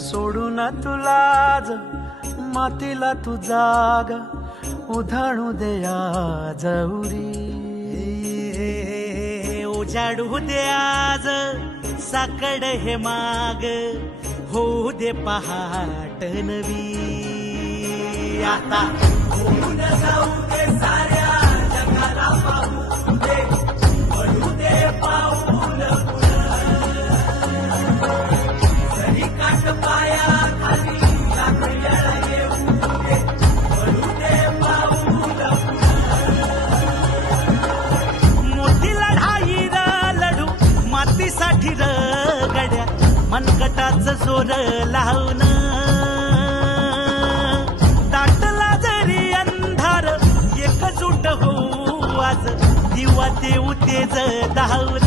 सोडून तुला मातीला तू जाग उधाणू दे आज उरी. उजाडू दे आज साकड हे माग होऊ दे पहाट नवी. आता होऊन जाऊ दे साऱ्या जगाला पाहू दे पडू दे पाऊल जरी काट पाया खाली लागलेला येऊ दे पडू दे पाऊल. मोठी लढाई लढू मातीसाठी गड्या मनगटाचं जोर लावून. दाटला जरी अंधार एकजूट होऊ आज दिवा देऊ तेज धावून.